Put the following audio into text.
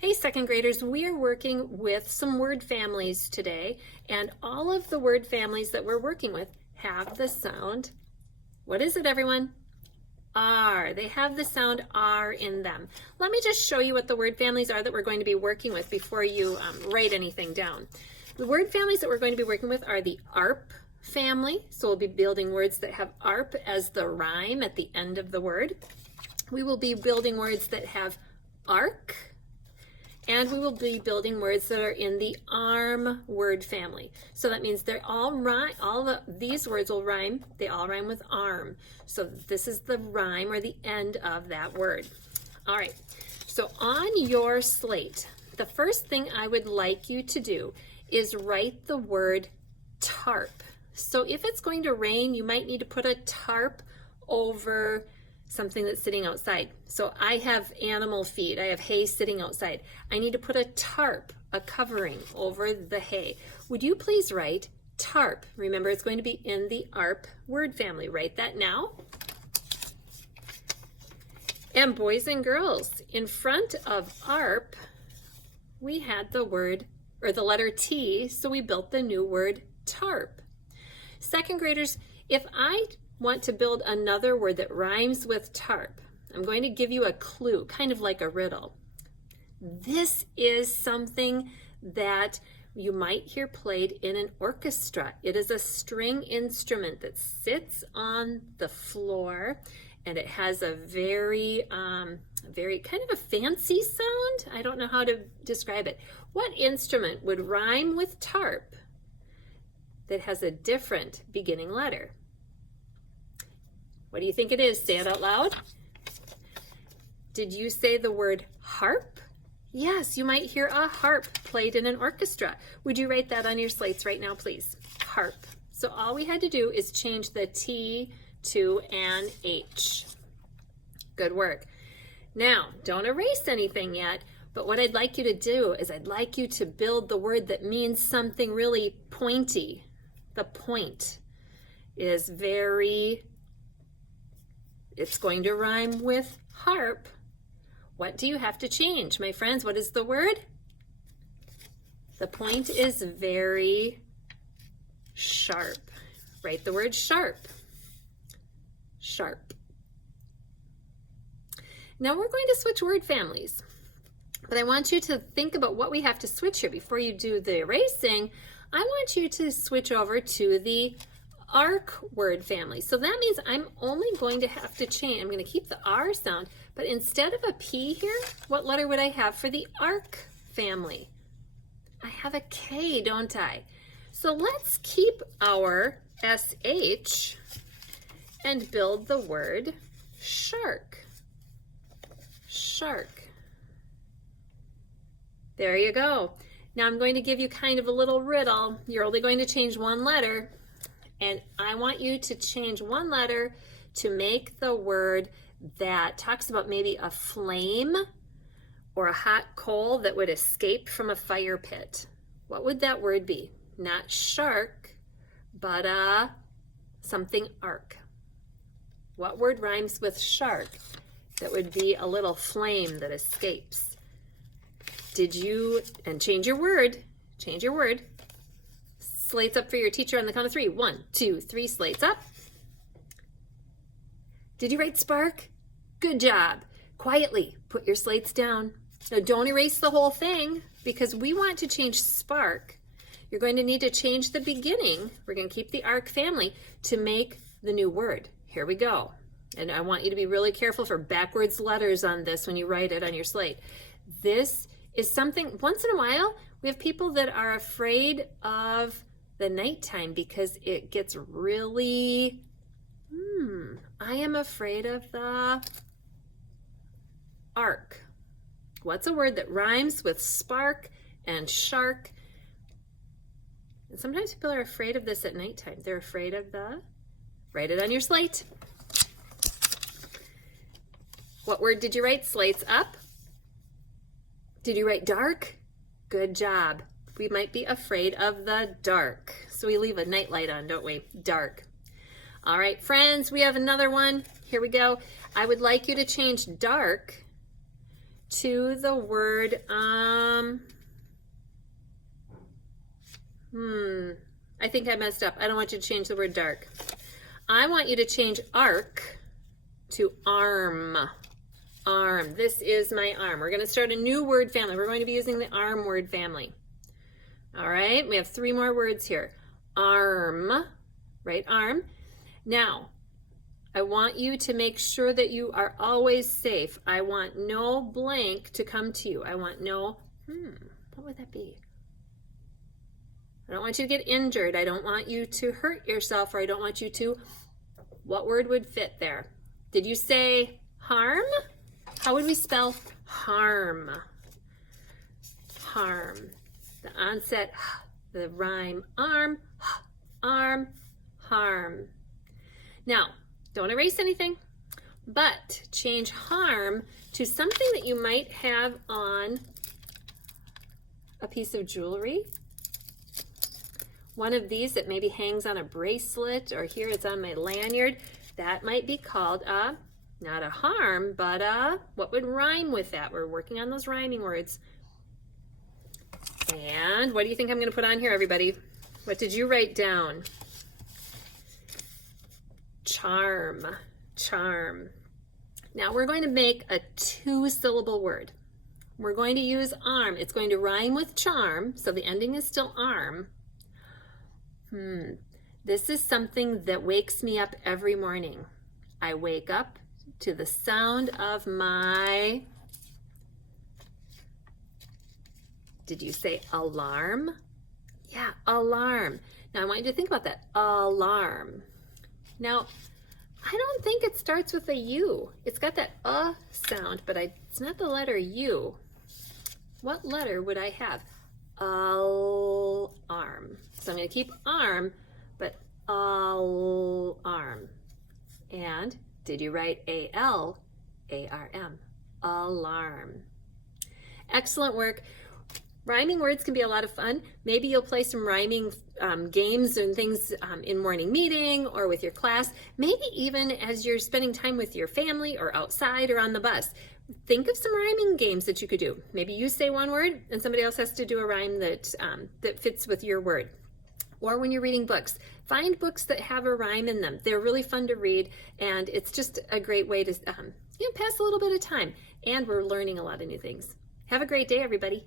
Hey, second graders, we are working with some word families today, and all of the word families that we're working with have the sound, what is it, everyone? R. They have the sound R in them. Let me just show you what the word families are that we're going to be working with before you write anything down. The word families that we're going to be working with are the ARP family, so we'll be building words that have ARP as the rhyme at the end of the word. We will be building words that have ARC, and we will be building words that are in the ARM word family. So that means they're all rhyme, these words will rhyme, they all rhyme with arm. So this is the rhyme or the end of that word. All right, so on your slate, the first thing I would like you to do is write the word tarp. So if it's going to rain, you might need to put a tarp over something that's sitting outside. So I have animal feed, I have hay sitting outside. I need to put a tarp, a covering over the hay. Would you please write tarp? Remember, it's going to be in the ARP word family. Write that now. And boys and girls, in front of ARP, we had the word, or the letter T, so we built the new word tarp. Second graders, if I want to build another word that rhymes with tarp, I'm going to give you a clue, kind of like a riddle. This is something that you might hear played in an orchestra. It is a string instrument that sits on the floor, and it has a very kind of a fancy sound. I don't know how to describe it. What instrument would rhyme with tarp that has a different beginning letter? What do you think it is? Say it out loud. Did you say the word harp? Yes, you might hear a harp played in an orchestra. Would you write that on your slates right now, please? Harp. So all we had to do is change the T to an H. Good work. Now, don't erase anything yet, but what I'd like you to do is I'd like you to build the word that means something really pointy. The point is it's going to rhyme with harp. What do you have to change, my friends? What is the word? The point is very sharp. Write the word sharp. Sharp. Now we're going to switch word families, but I want you to think about what we have to switch here. Before you do the erasing, I want you to switch over to the ARC word family. So that means I'm only going to have to change, I'm going to keep the R sound, but instead of a P here, what letter would I have for the ARC family? I have a K, don't I? So let's keep our SH and build the word shark. Shark. There you go. Now I'm going to give you kind of a little riddle. You're only going to change one letter, and I want you to change one letter to make the word that talks about maybe a flame or a hot coal that would escape from a fire pit. What would that word be? Not shark, but something arc. What word rhymes with shark that would be a little flame that escapes? And change your word. Change your word. Slates up for your teacher on the count of 3. 1, 2, 3, slates up. Did you write spark? Good job. Quietly put your slates down. Now don't erase the whole thing because we want to change spark. You're going to need to change the beginning. We're going to keep the ARC family to make the new word. Here we go. And I want you to be really careful for backwards letters on this when you write it on your slate. This is something, once in a while, we have people that are afraid of the nighttime because it gets really, I am afraid of the arc. What's a word that rhymes with spark and shark? And sometimes people are afraid of this at nighttime. They're afraid of write it on your slate. What word did you write? Slates up. Did you write dark? Good job. We might be afraid of the dark. So we leave a night light on, don't we? Dark. All right, friends, we have another one. Here we go. I would like you to change dark to the word, I think I messed up. I don't want you to change the word dark. I want you to change arc to arm. Arm. This is my arm. We're going to start a new word family. We're going to be using the arm word family. All right, we have 3 more words here. Arm, right? Arm. Now, I want you to make sure that you are always safe. I want no blank to come to you. I want no, what would that be? I don't want you to get injured. I don't want you to hurt yourself, or I don't want you to, what word would fit there? Did you say harm? How would we spell harm? Harm. The onset, the rhyme, arm, harm. Now, don't erase anything, but change harm to something that you might have on a piece of jewelry. One of these that maybe hangs on a bracelet, or here it's on my lanyard. That might be called a, not a harm, but a, what would rhyme with that? We're working on those rhyming words. And what do you think I'm going to put on here, everybody? What did you write down? Charm. Charm. Now we're going to make a 2-syllable word. We're going to use arm. It's going to rhyme with charm, so the ending is still arm. This is something that wakes me up every morning. I wake up to the sound of my, did you say alarm? Yeah, alarm. Now I want you to think about that, alarm. Now, I don't think it starts with a U. It's got that sound, but it's not the letter U. What letter would I have? Arm. So I'm going to keep arm, but arm. And did you write A-L-A-R-M? Alarm. Excellent work. Rhyming words can be a lot of fun. Maybe you'll play some rhyming games and things in morning meeting or with your class. Maybe even as you're spending time with your family or outside or on the bus. Think of some rhyming games that you could do. Maybe you say one word and somebody else has to do a rhyme that fits with your word. Or when you're reading books, find books that have a rhyme in them. They're really fun to read, and it's just a great way to pass a little bit of time. And we're learning a lot of new things. Have a great day, everybody.